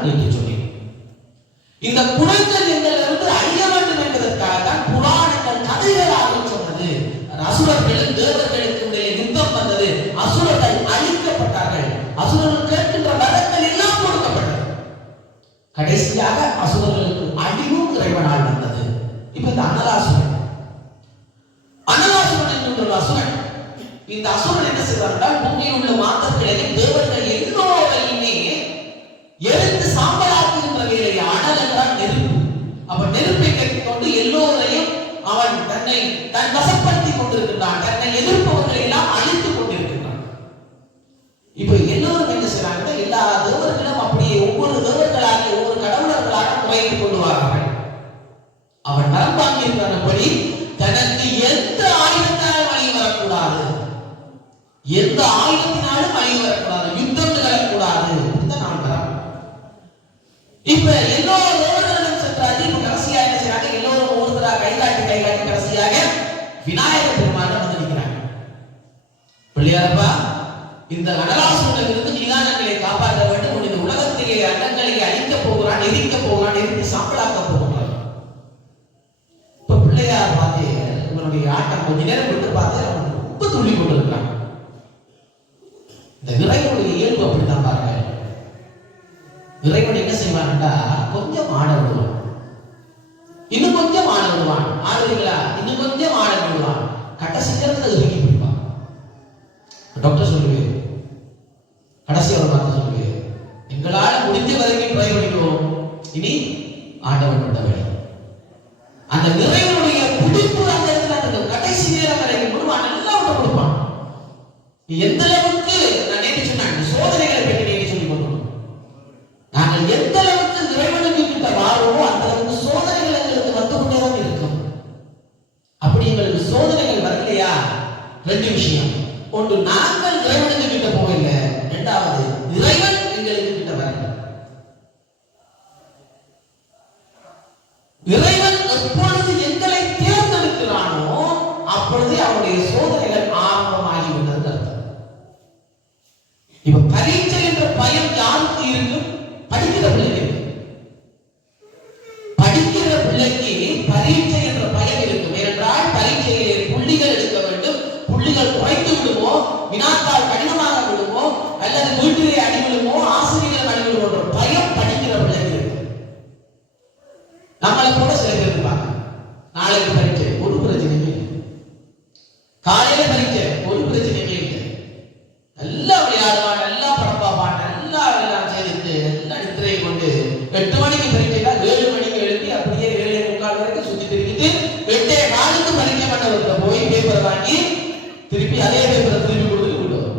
என்று நேற்று சொன்னேன் இந்த குணங்கள் எங்களிலிருந்து அழிய வேண்டும் என்பதற்காக தான் புராணங்கள் கதைகளாக சொன்னது. அசுரர்களும் தேவர்களுக்கு இடையே யுத்தம் வந்தது. அசுரர்கள் அழிக்கப்பட்டார்கள். அசுரர்கள் கேட்கின்ற வரங்கள் எல்லாம் கொடுக்கப்பட்டது. கடைசியாக அசுரர்களுக்கு அழிவும் இறைவனால் வந்தது. இப்ப இந்த அனலாசுரன். அனலாசுரன் என்கின்ற ஒரு அசுரன். இந்த அசுரன் என்ன செய்வார் என்றால் பூமியில் உள்ள மாந்தர்களையும் தேவர்கள் எல்லோரையுமே அப்ப நெருப்பை கட்டிக்கொண்டு எல்லோரையும் அவன் தன்னை தன் வசப்படுத்திக் கொண்டிருக்கின்றான். தன்னை எதிர்ப்பவர்களை எல்லாம் அழித்துக் கொண்டிருக்கின்றான். இப்ப எல்லோரும் என்ன செய்றாங்க எல்லா தேவர்களும் அப்படியே ஒவ்வொரு தேவர்களாக ஒவ்வொரு கடவுளர்களாக குறைந்து கொள்வார்கள். அவன் நரம்பாங்கியிருக்கிறபடி தனக்கு எந்த ஆயுதத்தாலும் வழி வரக்கூடாது. எந்த ஆயுதத்தினாலும் வழி வரக்கூடாது. யுத்தம் நிகழக்கூடாது இப்ப எல்லோரும் இந்த அனலாசுரனில் இருந்து நீதான் எங்களை காப்பாற்ற வேண்டும். உன் இந்த உலகத்திலே அண்டங்களை அழிக்க போகிறான் எரிக்க போகிறான் எரித்து சாம்பலாக்க போகிறான். இப்ப பிள்ளையார் பார்த்து உங்களுடைய ஆட்டம் கொஞ்ச நேரம் விட்டு பார்த்து ரொம்ப துள்ளி கொண்டிருக்கிறான். இந்த இறைவனுடைய இயல்பு அப்படித்தான் பாருங்க. இறைவன் என்ன செய்வான்டா கொஞ்சம் ஆட விடுவான். இன்னும் கொஞ்சம் ஆட விடுவான். ஆடுறீங்களா இன்னும் கொஞ்சம் ஆட விடுவான். கட்ட சீக்கிரத்தில் இறங்கி போயிடுவான். டாக்டர் இனி ஆண்டவன் வழி அந்த நிறைவனுடைய பிடிப்பு அந்த இடத்துல அந்த கடைசி நேரம் வரைக்கும் விடுவான் நல்லா விட்டு கொடுப்பான். நீ எந்த அளவுக்கு நான் நேற்று சொன்னேன் சோதனைகளை பற்றி நேற்று சொல்லி கொடுக்கணும். நாங்கள் எந்த அளவுக்கு நிறைவனுக்கு கிட்ட வாழ்வோமோ அந்த அளவுக்கு சோதனைகள் எங்களுக்கு வந்து கொண்டே தான் இருக்கும். அப்படி எங்களுக்கு சோதனைகள் வரலையா? ரெண்டு விஷயம். ஒன்று நாங்கள் நிறைவனுக்கு கிட்ட போகல இரண்டாவது இறைவன் எங்களுக்கு கிட்ட வரல இறைவன் எப்பொழுது எங்களை தேர்ந்தெடுக்கிறானோ அப்பொழுதே அவருடைய சோதனைகள் ஆரம்பமாகிவிட்டது அர்த்தம். இப்ப பரீட்சை என்ற பயம் யாருக்கு இருக்கும்? படிக்கிற பிள்ளைக்கு. படிக்கிற பிள்ளைக்கு பரீட்சை என்ற பயம் இருக்கும். ஏனென்றால் பரீட்சையிலே புள்ளிகள் எடுக்க வேண்டும். புள்ளிகள் குறைத்து விடுவோம். வினாத்தால் கடினமாக நாளைக்கு பரீட்சை ஒரு பிரச்சனையும் இல்லை. காலையில பரீட்சை ஒரு பிரச்சனையுமே இல்லை. நல்லா விளையாடுவான் நல்லா படம் பார்ப்பான் நல்லா எல்லாம் செய்துட்டு நல்லா நித்திரையை கொண்டு எட்டு மணிக்கு பரீட்சைனா ஏழு மணிக்கு எழுதி அப்படியே ஏழு முக்கால் வரைக்கும் சுத்தி திருப்பிட்டு எட்டே நாளுக்கு பரீட்சை பண்ணவர்கிட்ட போய் பேப்பர் வாங்கி திருப்பி அதே பேப்பரை திருப்பி கொடுத்துட்டு விடுவோம்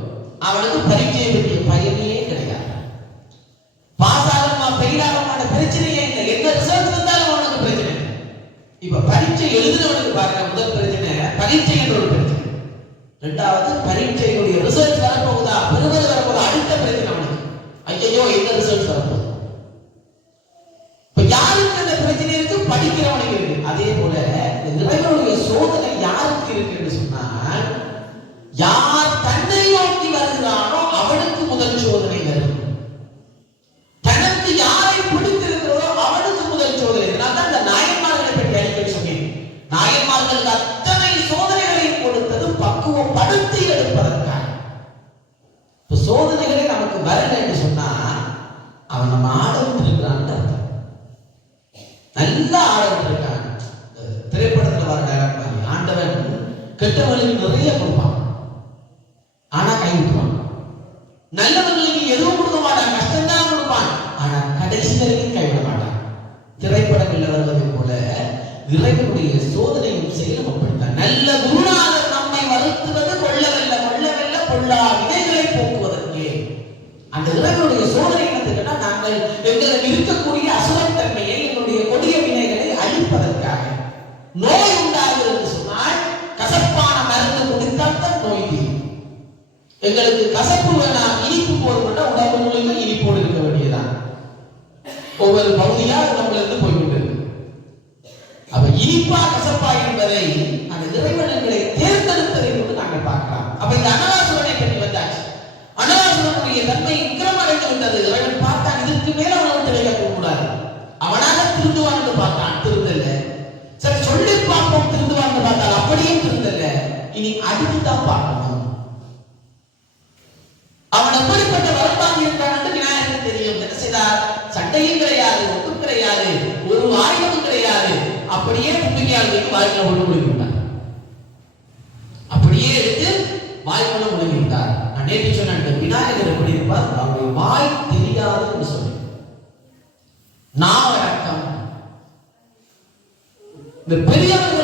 அவனுக்கு பரீட்சையை பற்றிய பயமே கிடையாது பாஸ் ஆகணுமா ஃபெயில் ஆகணுமான பிரச்சனையே இல்லை எந்த ரிசல்ட் வந்தாலும் அவனுக்கு பிரச்சனை இல்லை. இப்ப பரீட்சை எழுதுனவனுக்கு பாருங்க முதல் பிரச்சனை பரீட்சை என்ற ஒரு பிரச்சனை ரெண்டாவது பரீட்சையுடைய ரிசல்ட் வரப்போகுதா? பெறுவது வரப்போகுதா? அடுத்த பிரச்சனை அவனுக்கு. ஐயோ எந்த ரிசல்ட் வரப்போகுது? இப்ப யாருக்கு அந்த பிரச்சனை இருக்கு? படிக்கிறவனுக்கு இருக்கு. அதே போல இந்த இறைவனுடைய சோதனை யாருக்கு இருக்குன்னு சொன்னால் யார் பாரு வர டைலாக் மாதிரி ஆண்டவன் கெட்டவர்களுக்கு நிறைய கொடுப்பான் ஆனா கை விட்டுருவான் நல்லவர்களுக்கு எதுவும் கொடுக்க மாட்டான் கஷ்டம்தான் கொடுப்பான் ஆனா கடைசி வரைக்கும் கைவிட மாட்டான் திரைப்படங்களில் வருவதை போல இறைவனுடைய சோதனையும் செயலும் அப்படித்தான். நல்ல குருநாதர் நம்மை வருத்துவது கொள்ளவல்ல கொள்ளவல்ல கொள்ளா விதைகளை போக்குவதற்கு. அந்த இறைவனுடைய சோதனை என்னத்துக்குன்னா நாங்கள் எங்களிடம் இருக்கக்கூடிய அசுரத்தன்மையை எங்களுடைய கொடிய வினைகளை அழிப்பதற்காக. நோய் எங்களுக்கு கசப்பு வேணாம் இனிப்பு போதும்னா உணவு முழுக்க இனிப்போடு இருக்க வேண்டியதான் ஒவ்வொரு பகுதியாக உணவுலேருந்து போய்விட்டு இருக்கு. அப்ப இனிப்பா கசப்பா என்பதை அந்த இறைவன் எங்களை தேர்ந்தெடுத்ததை கொண்டு நாங்கள் பார்க்கலாம். அப்ப இந்த அனவாசுரனை பற்றி வந்தாச்சு. அனவாசுரனுடைய தன்மை இக்கிரம் அடைந்து விட்டது. இறைவன் பார்த்தான் இதற்கு மேல அவனுக்கு தெளிவாக கூடாது அவனாக திருந்துவான்னு பார்த்தான். திருந்தல. சரி சொல்லி பார்ப்போம் திருந்துவான்னு பார்த்தால் அப்படியே திருந்தல. இனி அடுத்து தான் பார்க்கணும் அப்படியே தும்பிக்கையால் வைத்து வாய்க்குள்ள கொண்டு முடிவிட்டார் அப்படியே எடுத்து வாய்க்குள்ள முடிவிட்டார் நான் நேற்று சொன்ன இந்த விநாயகர் எப்படி இருப்பார்? அவருடைய வாய் தெரியாது என்று சொல்லி. நாவடக்கம் இந்த பெரியவர்கள்